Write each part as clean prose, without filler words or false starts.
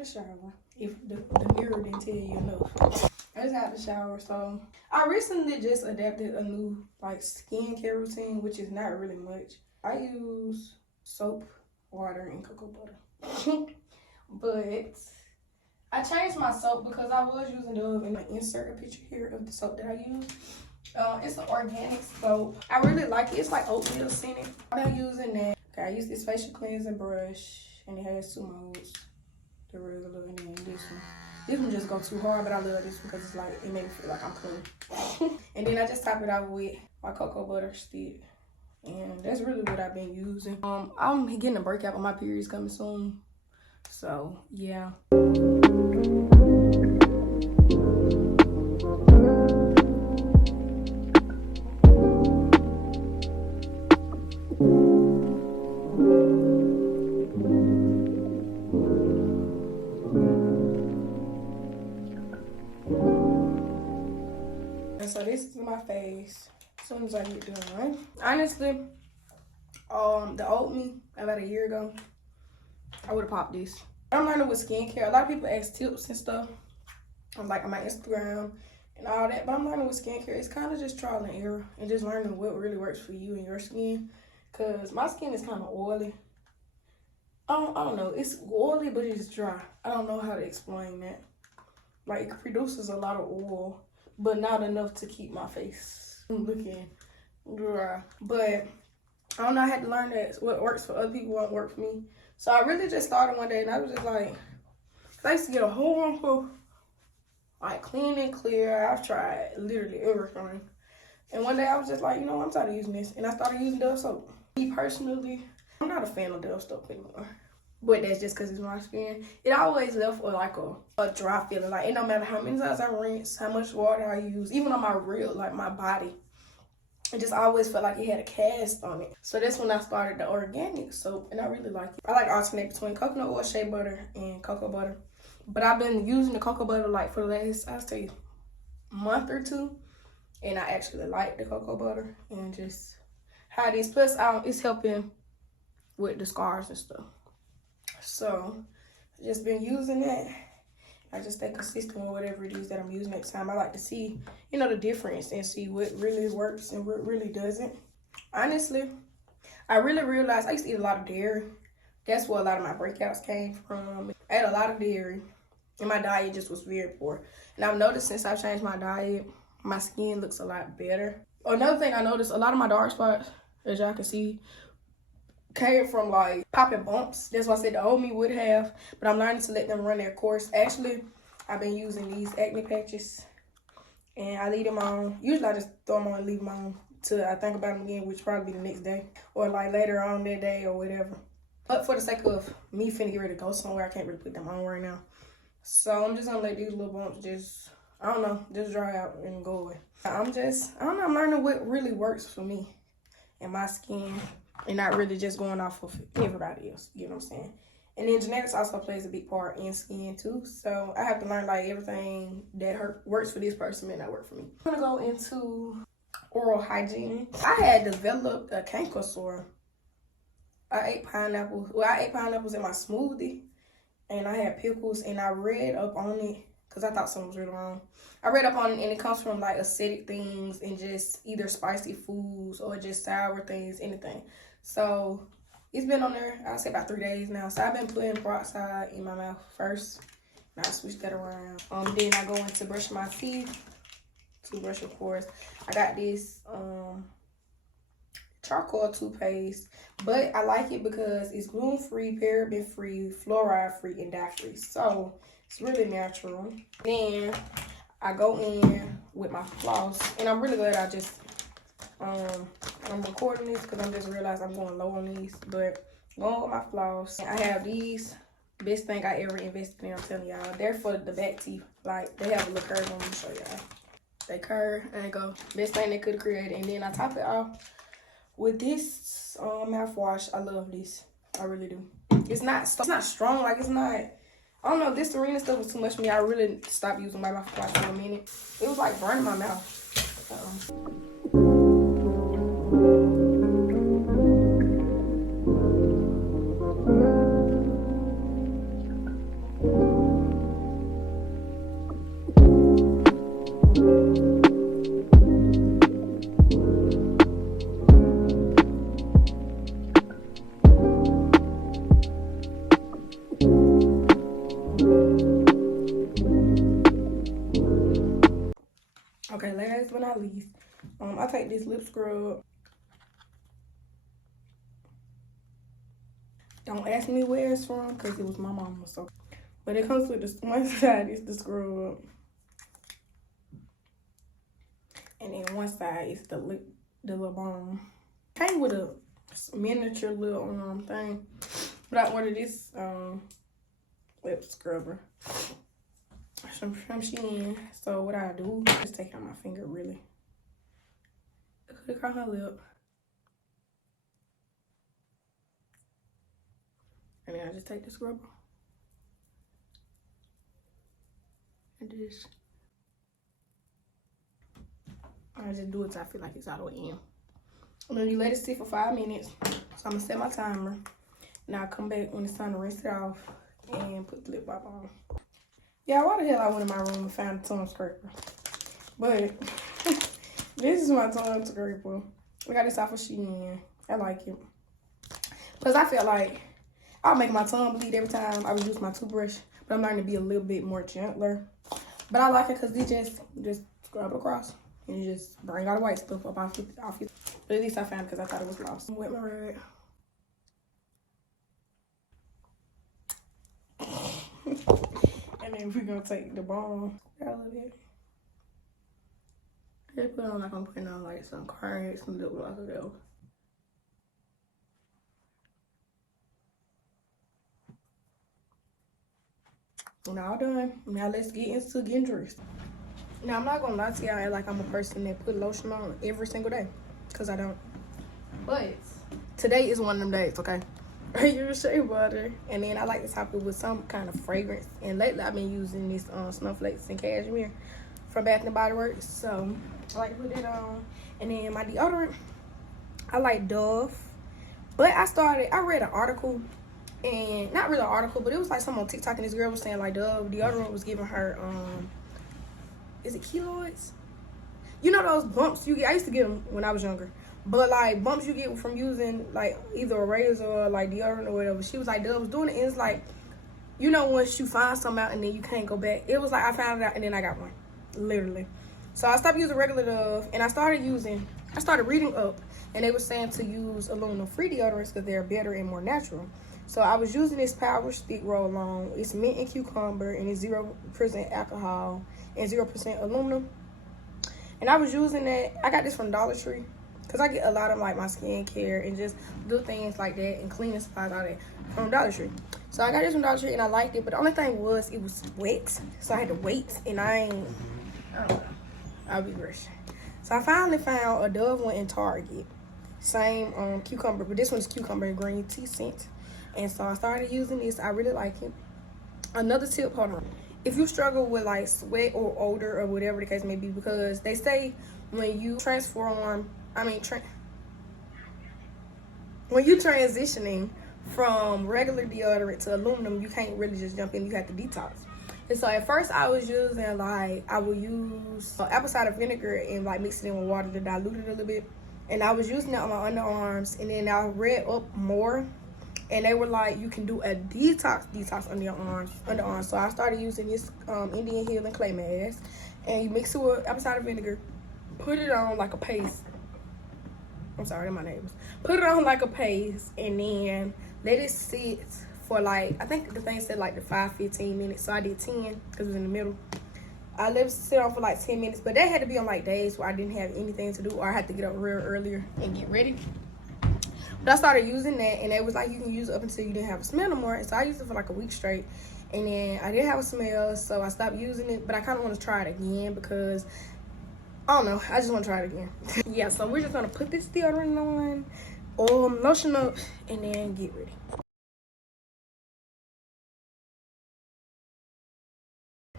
the shower. If the mirror didn't tell you enough. I just had the shower. So I recently just adapted a new like skincare routine, which is not really much. I use soap, water, and cocoa butter. But I changed my soap because I was using Dove, and I insert a picture here of the soap that I use. It's an organic soap. I really like it. It's like oatmeal scented. I'm using that. Okay, I use this facial cleansing brush, and it has 2 modes. The regular and then this one. This one just go too hard, but I love this one because it's like, it makes me feel like I'm clean. And then I just top it off with my cocoa butter stick. And that's really what I've been using. I'm getting a breakout when my period's coming soon. So, yeah. So this is my face as soon as I get done. Honestly, the oatmeal about a year ago, I would have popped this. I'm learning with skincare. A lot of people ask tips and stuff. I'm like on my Instagram and all that, but I'm learning with skincare. It's kind of just trial and error and just learning what really works for you and your skin. Cause my skin is kind of oily. I don't know. It's oily, but it's dry. I don't know how to explain that. Like it produces a lot of oil, but not enough to keep my face looking dry. But I don't know, I had to learn that what works for other people won't work for me. So I really just started one day and I was just like, I used to get a whole rump of like clean and clear. I've tried literally everything. And one day I was just like, you know, I'm tired of using this. And I started using Dove soap. Me personally, I'm not a fan of Dove soap anymore. But that's just because it's my skin. It always left with like a dry feeling. Like it don't matter how many times I rinse, how much water I use, even on my real, like my body. It just always felt like it had a cast on it. So that's when I started the organic soap, and I really like it. I like alternate between coconut oil, shea butter, and cocoa butter. But I've been using the cocoa butter like for the last, I'll say, month or 2. And I actually like the cocoa butter and just how it is. Plus, it's helping with the scars and stuff. So, I've just been using that. I just stay consistent with whatever it is that I'm using next time. I like to see, you know, the difference and see what really works and what really doesn't. Honestly, I really realized I used to eat a lot of dairy. That's where a lot of my breakouts came from. I ate a lot of dairy, and my diet just was very poor. And I've noticed since I've changed my diet, my skin looks a lot better. Another thing I noticed, a lot of my dark spots, as y'all can see, came from like popping bumps. That's why I said the old me would have, but I'm learning to let them run their course. Actually, I've been using these acne patches, and I leave them on. Usually I just throw them on and leave them on till I think about them again, which probably be the next day or like later on that day or whatever. But for the sake of me finna get ready to go somewhere, I can't really put them on right now. So I'm just gonna let these little bumps just, I don't know, just dry out and go away. I don't know, I'm learning what really works for me and my skin, and not really just going off of everybody else, you know what I'm saying? And then genetics also plays a big part in skin too. So I have to learn like everything that works for this person may not work for me. I'm gonna go into oral hygiene. I had developed a canker sore. I ate pineapples. Well, I ate pineapples in my smoothie, and I had pickles, and I read up on it because I thought something was really wrong. I read up on it, and it comes from like acidic things and just either spicy foods or just sour things, anything. So it's been on there, I'll say about 3 days now. So I've been putting peroxide in my mouth first. And I switch that around. Then I go into brushing my teeth. Toothbrush, of course. I got this charcoal toothpaste, but I like it because it's gluten-free, paraben-free, fluoride-free, and dye-free. So it's really natural. Then I go in with my floss, and I'm really glad I just I'm recording this because I'm just realized I'm going low on these, but going with my floss. I have these, best thing I ever invested in, I'm telling y'all. They're for the back teeth. Like, they have a little curve on me, show y'all. They curve and they go. Best thing they could have created. And then I top it off with this mouthwash. I love this. I really do. It's not strong. Like, it's not, I don't know, this Serena stuff was too much for me. I really stopped using my mouthwash for a minute. It was like burning my mouth. I take this lip scrub. Don't ask me where it's from because it was my mama. So, but it comes with this one side is the scrub, and then one side is the little balm. Came with a miniature little thing, but I ordered this lip scrubber from Shein. So what I do is take it on my finger really. Click on her lip. And then I just take the scrubber. And I just do it till I feel like it's all the way in. And then you let it sit for 5 minutes. So I'm gonna set my timer. Now I come back when it's time to rinse it off and put the lip balm on. Yeah, why the hell I went in my room and found a tongue scraper? But this is my tongue scraper. I got this off of Shein. I like it. Because I feel like I'll make my tongue bleed every time I would use my toothbrush. But I'm learning to be a little bit more gentler. But I like it because it just scrub across. And you just bring all the white stuff up off your. But at least I found it because I thought it was lost. Wet my rag. And then we're gonna take the balm. Got a little bit. Just put on like I'm putting on like some currant, some lip gloss or whatever. Now done. Now let's get into getting dressed. Now I'm not gonna lie to y'all like I'm a person that put lotion on every single day, cause I don't. But today is one of them days, okay? I use shea butter, and then I like to top it with some kind of fragrance. And lately I've been using this Snowflakes and Cashmere from Bath and Body Works. So I like to put it on. And then my deodorant, I like Dove. But I read an article, and not really an article, but it was like something on TikTok, and this girl was saying like Dove deodorant was giving her is it keloids? You know those bumps you get? I used to get them when I was younger. But like bumps you get from using like either a razor or like deodorant or whatever. She was like, Dove was doing it, and it's like, you know, once you find something out and then you can't go back. It was like I found it out and then I got one, literally. So I stopped using regular Dove, and I started reading up, and they were saying to use aluminum-free deodorants because they're better and more natural. So I was using this Power Stick roll-on. It's mint and cucumber, and it's 0% alcohol and 0% aluminum. And I was using that. I got this from Dollar Tree because I get a lot of like my skincare and just do things like that and cleaning supplies, all that from Dollar Tree. So I got this from Dollar Tree and I liked it, but the only thing was it was wet, so I had to wait, and I don't know. I'll be rushing. So I finally found a Dove one in Target. Same cucumber, but this one's cucumber and green tea scent. And so I started using this. I really like it. Another tip, hold on. If you struggle with like sweat or odor or whatever the case may be, because they say when you when you transitioning from regular deodorant to aluminum, you can't really just jump in. You have to detox. And so at first I was using like, I would use apple cider vinegar and like mix it in with water to dilute it a little bit. And I was using it on my underarms, and then I read up more, and they were like, you can do a detox under your underarms. So I started using this Indian Healing Clay Mask, and you mix it with apple cider vinegar, put it on like a paste. I'm sorry, they're my neighbors. Put it on like a paste, and then let it sit for like, I think the thing said like the 5-15 minutes. So I did 10 because it was in the middle. I let it sit on for like 10 minutes, but that had to be on like days where I didn't have anything to do, or I had to get up real earlier and get ready. But I started using that, and it was like you can use it up until you didn't have a smell no more. And so I used it for like a week straight, and then I didn't have a smell, so I stopped using it. But I kind of want to try it again because, I don't know, I just want to try it again. Yeah, so we're just going to put this deodorant on, lotion up, and then get ready.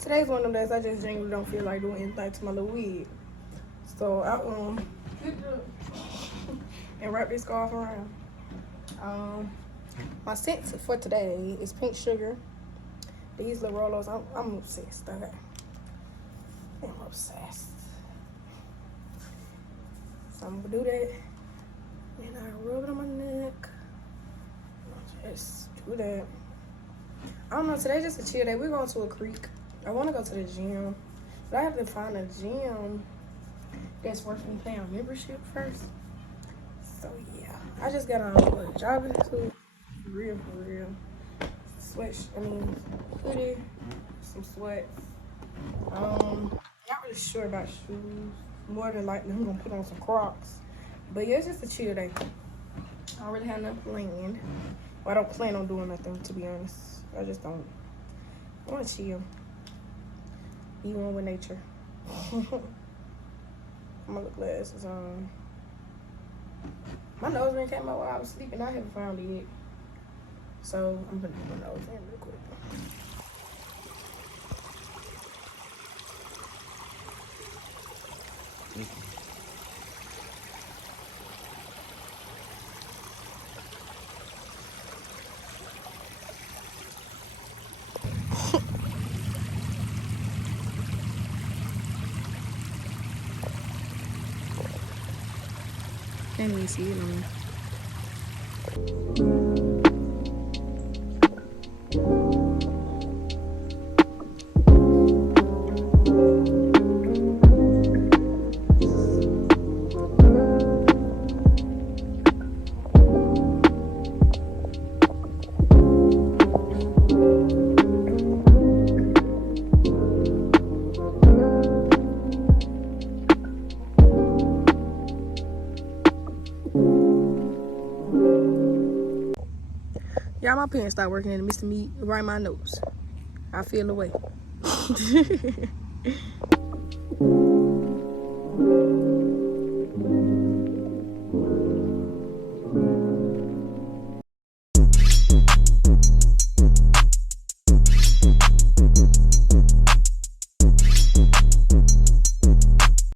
Today's one of them days I just genuinely don't feel like doing anything to my little wig. So I and wrap this scarf around. My scent for today is Pink Sugar. These little roll-ons, I'm obsessed, okay? I'm obsessed. So I'm gonna do that. And I rub it on my neck. Just do that. I don't know, today's just a chill day. We're going to a creek. I want to go to the gym, but I have to find a gym that's worth me paying a membership first. So yeah, I just got on a jogging suit, for real. Hoodie, some sweats. Not really sure about shoes. More than likely, I'm gonna put on some Crocs. But yeah, it's just a chill day. I don't really have nothing planned. Well, I don't plan on doing nothing, to be honest. I just don't. I want to chill. Be one with nature. My little glasses on. My nose ring came out while I was sleeping. I haven't found it yet. So I'm gonna put my nose in real quick. Let me see it on. Y'all, my pen stopped working and missing me right my nose. I feel the way.